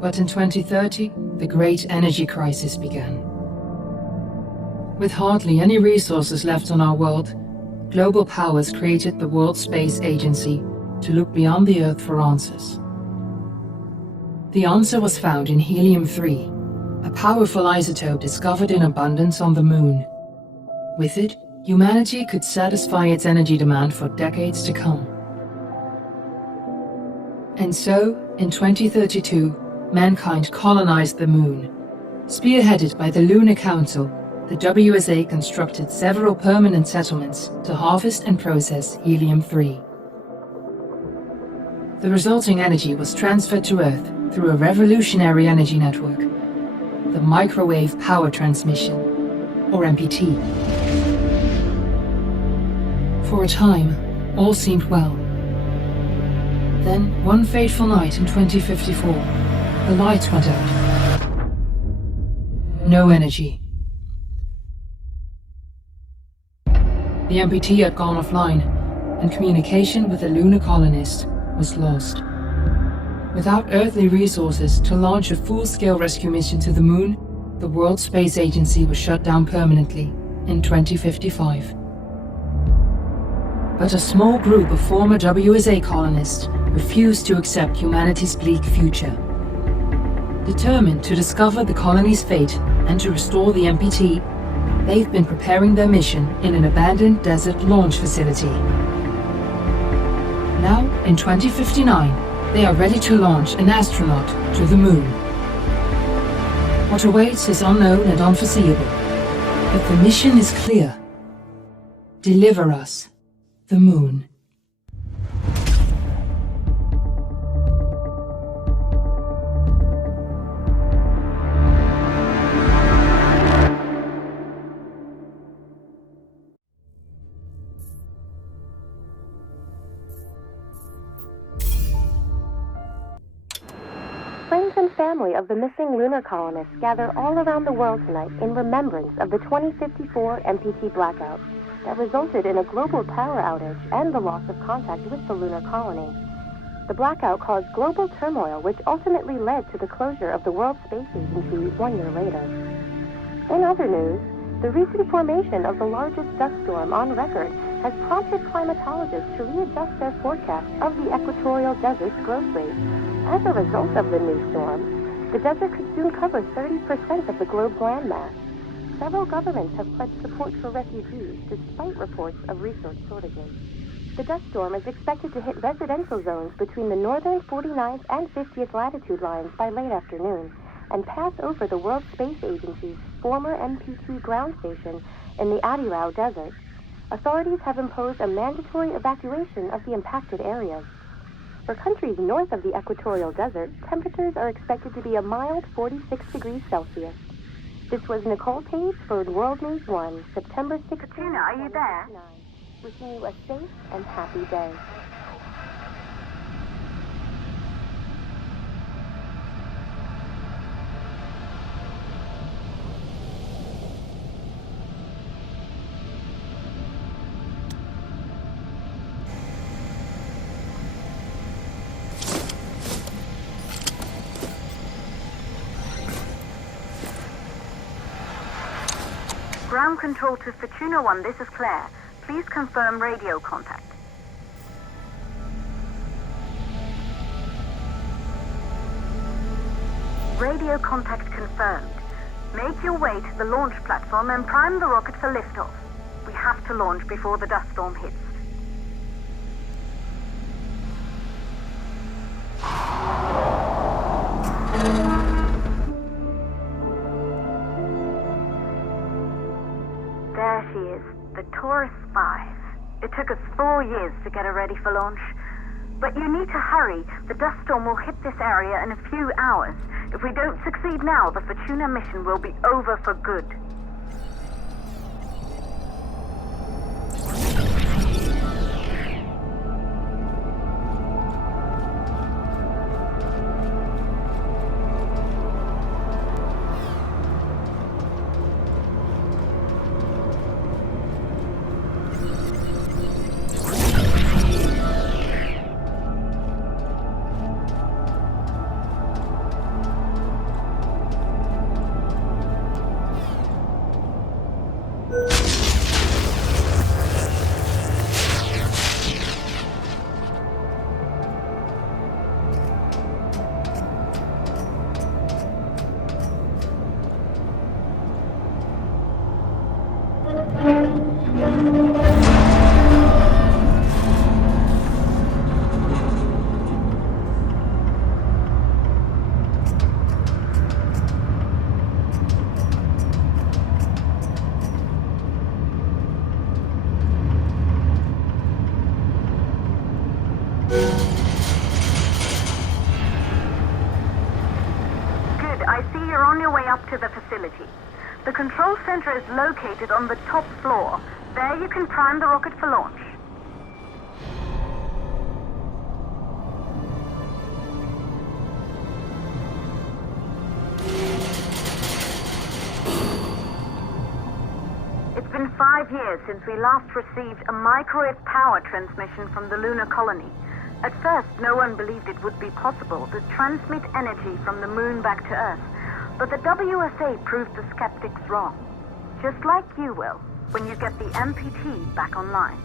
But in 2030, the great energy crisis began. With hardly any resources left on our world, global powers created the World Space Agency to look beyond the Earth for answers. The answer was found in helium-3, a powerful isotope discovered in abundance on the Moon. With it, humanity could satisfy its energy demand for decades to come. And so, in 2032, mankind colonized the Moon. Spearheaded by the Lunar Council, the WSA constructed several permanent settlements to harvest and process helium-3. The resulting energy was transferred to Earth through a revolutionary energy network, the Microwave Power Transmission, or MPT. For a time, all seemed well. Then, one fateful night in 2054, the lights went out. No energy. The MPT had gone offline, and communication with the lunar colonist was lost. Without earthly resources to launch a full-scale rescue mission to the Moon, the World Space Agency was shut down permanently in 2055. But a small group of former WSA colonists refused to accept humanity's bleak future. Determined to discover the colony's fate and to restore the MPT, they've been preparing their mission in an abandoned desert launch facility. Now, in 2059, they are ready to launch an astronaut to the Moon. What awaits is unknown and unforeseeable, but the mission is clear. Deliver us the Moon. Friends and family of the missing lunar colonists gather all around the world tonight in remembrance of the 2054 MPT blackout that resulted in a global power outage and the loss of contact with the lunar colony. The blackout caused global turmoil, which ultimately led to the closure of the World Space Agency 1 year later. In other news, the recent formation of the largest dust storm on record has prompted climatologists to readjust their forecast of the equatorial desert's growth rate. As a result of the new storm, the desert could soon cover 30% of the globe's landmass. Several governments have pledged support for refugees despite reports of resource shortages. The dust storm is expected to hit residential zones between the northern 49th and 50th latitude lines by late afternoon and pass over the World Space Agency's former MPT ground station in the Adirau Desert. Authorities have imposed a mandatory evacuation of the impacted areas. For countries north of the equatorial desert, temperatures are expected to be a mild 46 degrees Celsius. This was Nicole Page for World News 1, September 16th. Katrina, are you there? Wishing you a safe and happy day. Ground control to Fortuna 1, this is Claire. Please confirm radio contact. Radio contact confirmed. Make your way to the launch platform and prime the rocket for liftoff. We have to launch before the dust storm hits. There she is, the Taurus 5. It took us 4 years to get her ready for launch. But you need to hurry. The dust storm will hit this area in a few hours. If we don't succeed now, the Fortuna mission will be over for good. your way up to the facility. The control center is located on the top floor. There you can prime the rocket for launch. It's been 5 years since we last received a microwave power transmission from the lunar colony. At first, no one believed it would be possible to transmit energy from the moon back to Earth. But the WSA proved the skeptics wrong. Just like you will, when you get the MPT back online.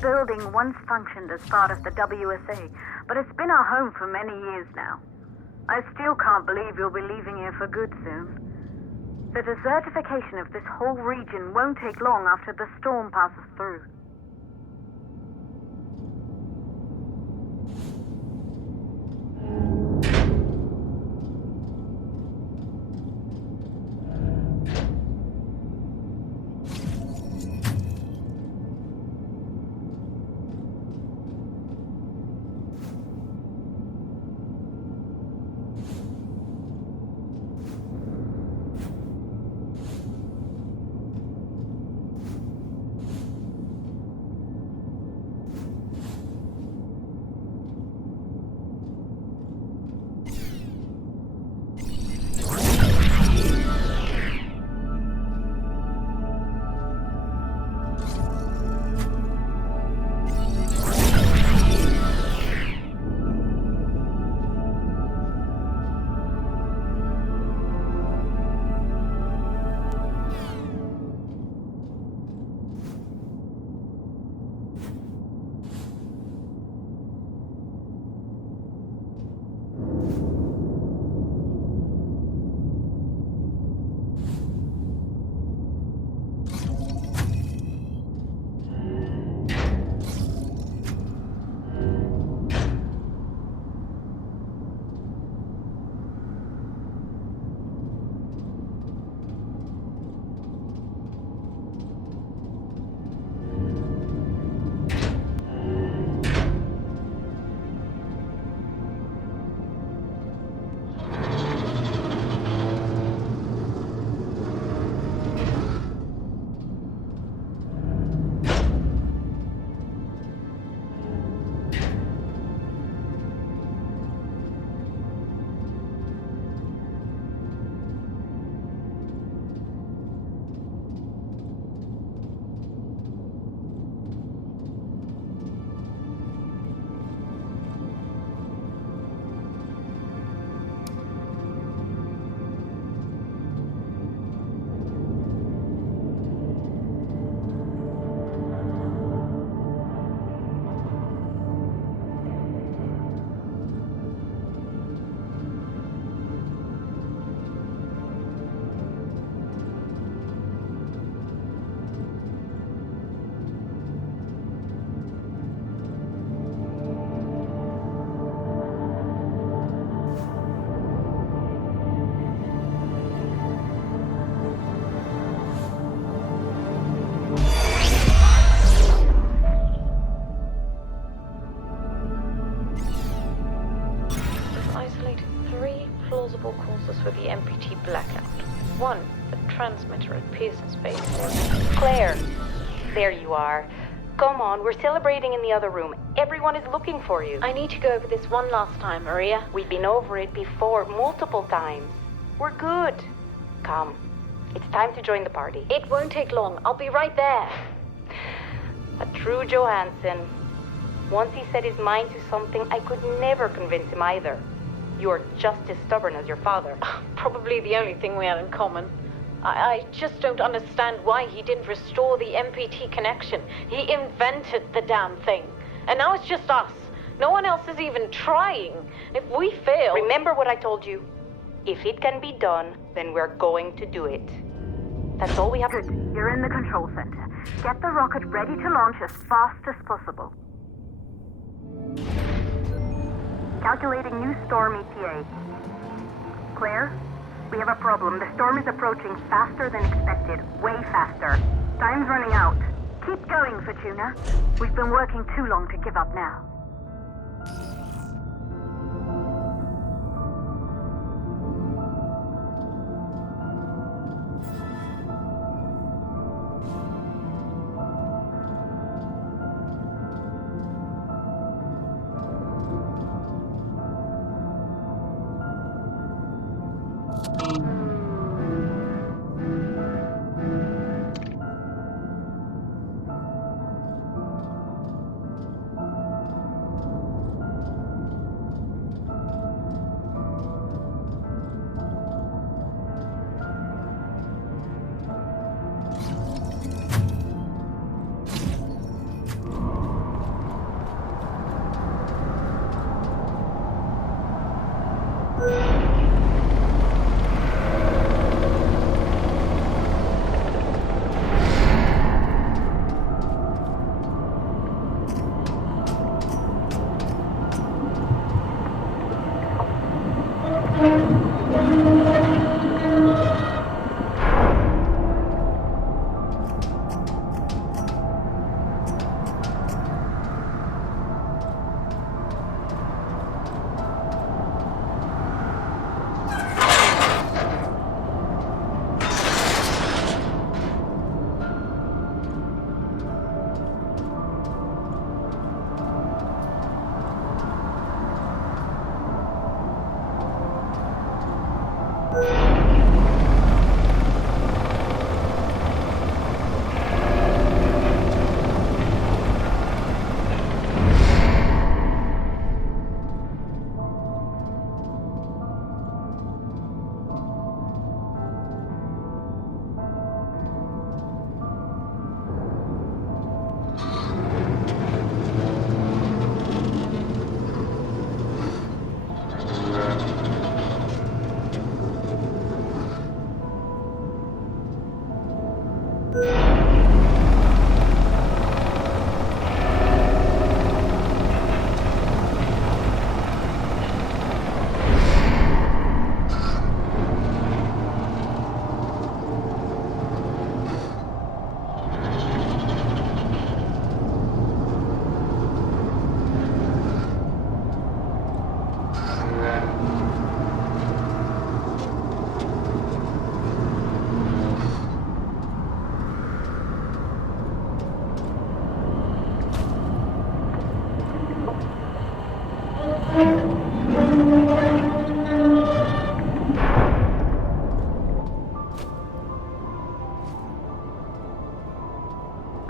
Building once functioned as part of the WSA, but it's been our home for many years now. I still can't believe you'll be leaving here for good soon. The desertification of this whole region won't take long after the storm passes through. possible causes for the MPT blackout. 1, the transmitter at Pearson Spaceport. Claire, there you are. Come on, we're celebrating in the other room. Everyone is looking for you. I need to go over this one last time, Maria. We've been over it before, multiple times. We're good. Come, it's time to join the party. It won't take long. I'll be right there. A true Johansson. Once he set his mind to something, I could never convince him either. You're just as stubborn as your father. Probably the only thing we had in common. I just don't understand why he didn't restore the MPT connection. He invented the damn thing. And now it's just us. No one else is even trying. If we fail... Remember what I told you. If it can be done, then we're going to do it. That's all we have to do. Good. You're in the control center. Get the rocket ready to launch as fast as possible. Calculating new storm ETA. Claire? We have a problem. The storm is approaching faster than expected. Way faster. Time's running out. Keep going, Fortuna. We've been working too long to give up now.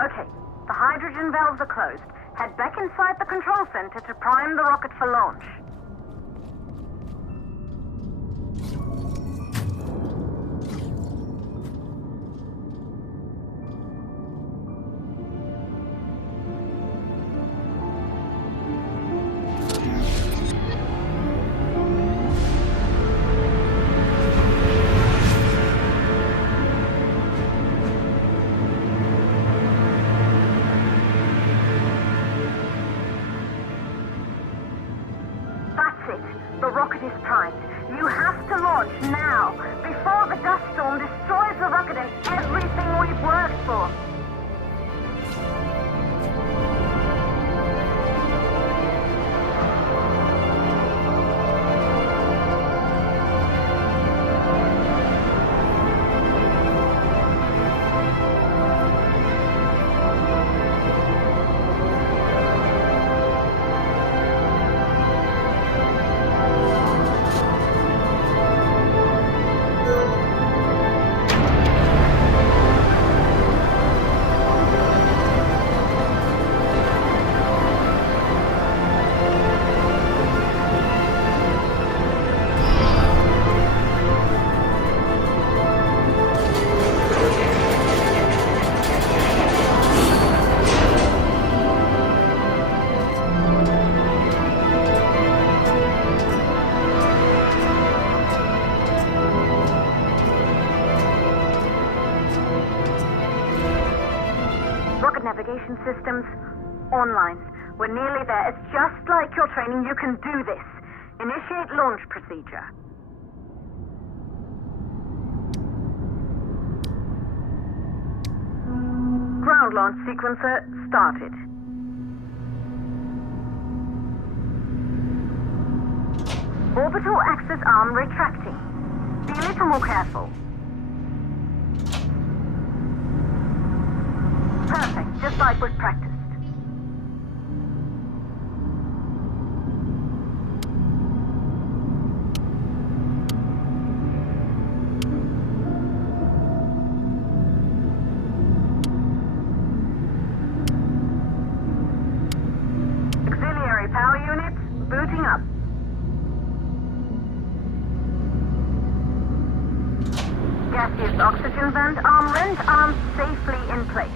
Okay, the hydrogen valves are closed. Head back inside the control center to prime the rocket for launch. The rocket is primed. You have to launch now, before the dust storm destroys the rocket and everything we've worked for. communication systems online. We're nearly there. It's just like your training. You can do this. Initiate launch procedure. Ground launch sequencer started. Orbital axis arm retracting. Be a little more careful. Perfect, just like we've practiced. Auxiliary power units booting up. Gaseous oxygen vent arm rent arms safely in place.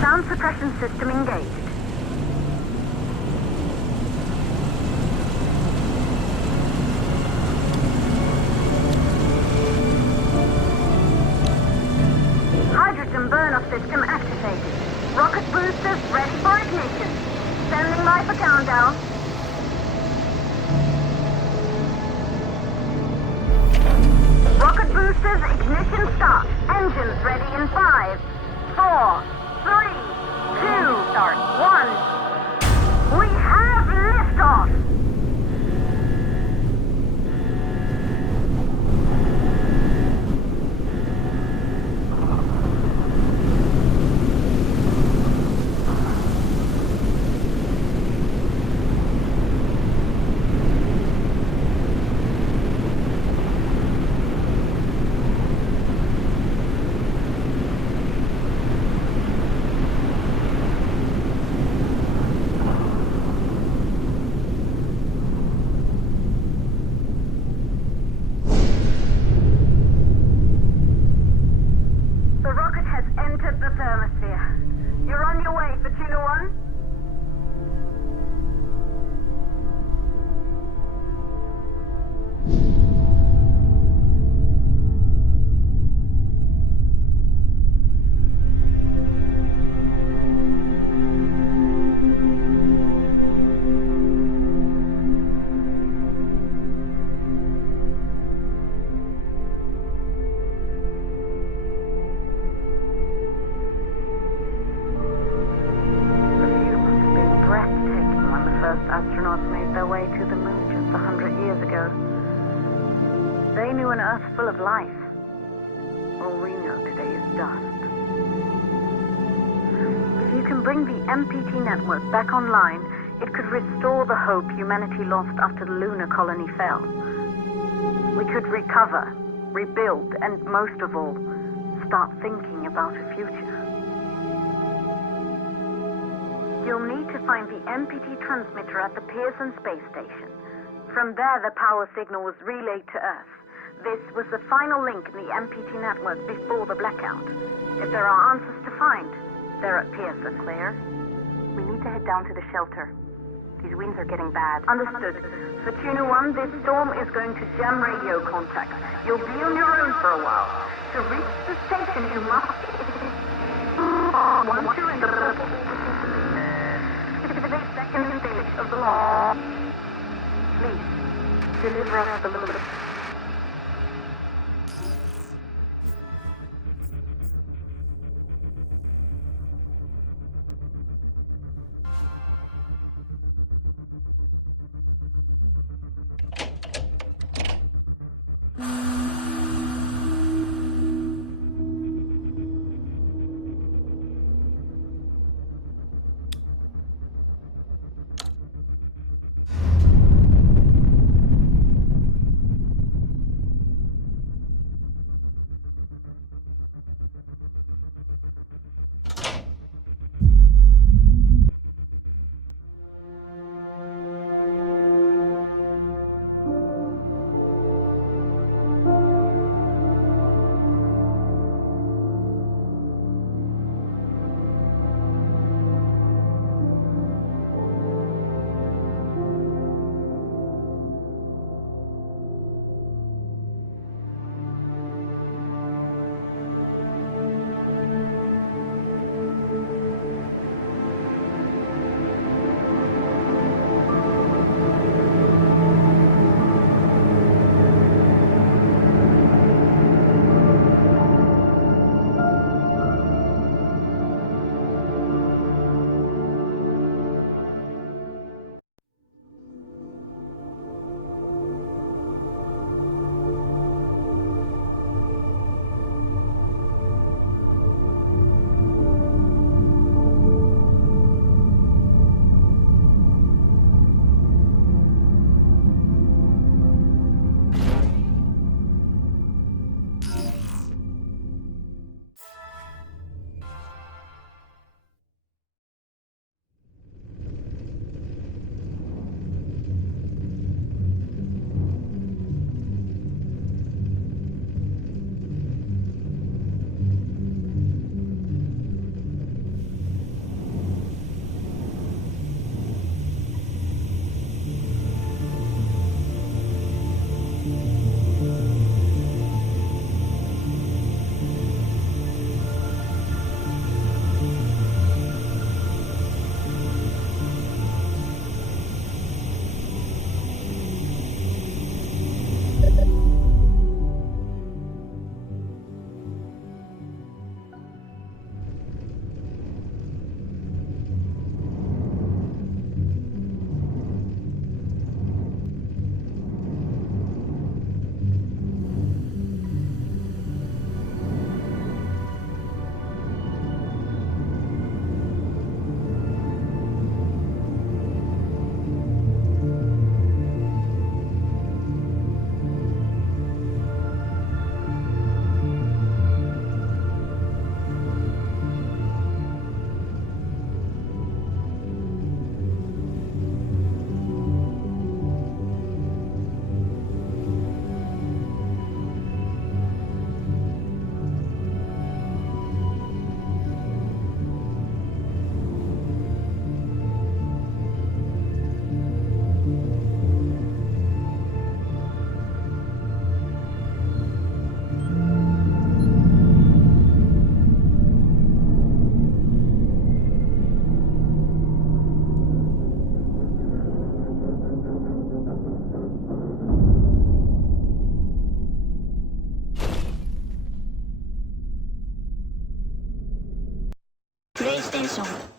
Sound suppression system engaged. Hydrogen burn-off system activated. Rocket boosters ready for ignition. Standing by for countdown. Rocket boosters ignition start. Engines ready in 5, 4, 3, 2, start, 1. We have liftoff! You're on your way, Fortuna 1. Astronauts made their way to the moon just 100 years ago. They knew an Earth full of life. All we know today is dust. If you can bring the MPT network back online, it could restore the hope humanity lost after the lunar colony fell. We could recover, rebuild, and most of all, start thinking about a future. You'll need to find the MPT transmitter at the Pearson space station. From there, the power signal was relayed to Earth. This was the final link in the MPT network before the blackout. If there are answers to find, they're at Pearson. Claire, we need to head down to the shelter. These winds are getting bad. Understood. Fortuna 1, this storm is going to jam radio contacts. You'll be on your own for a while. To reach the station, you must... Once you're in the purple... The second stage of the launch. Please, deliver us the load. プレイステーション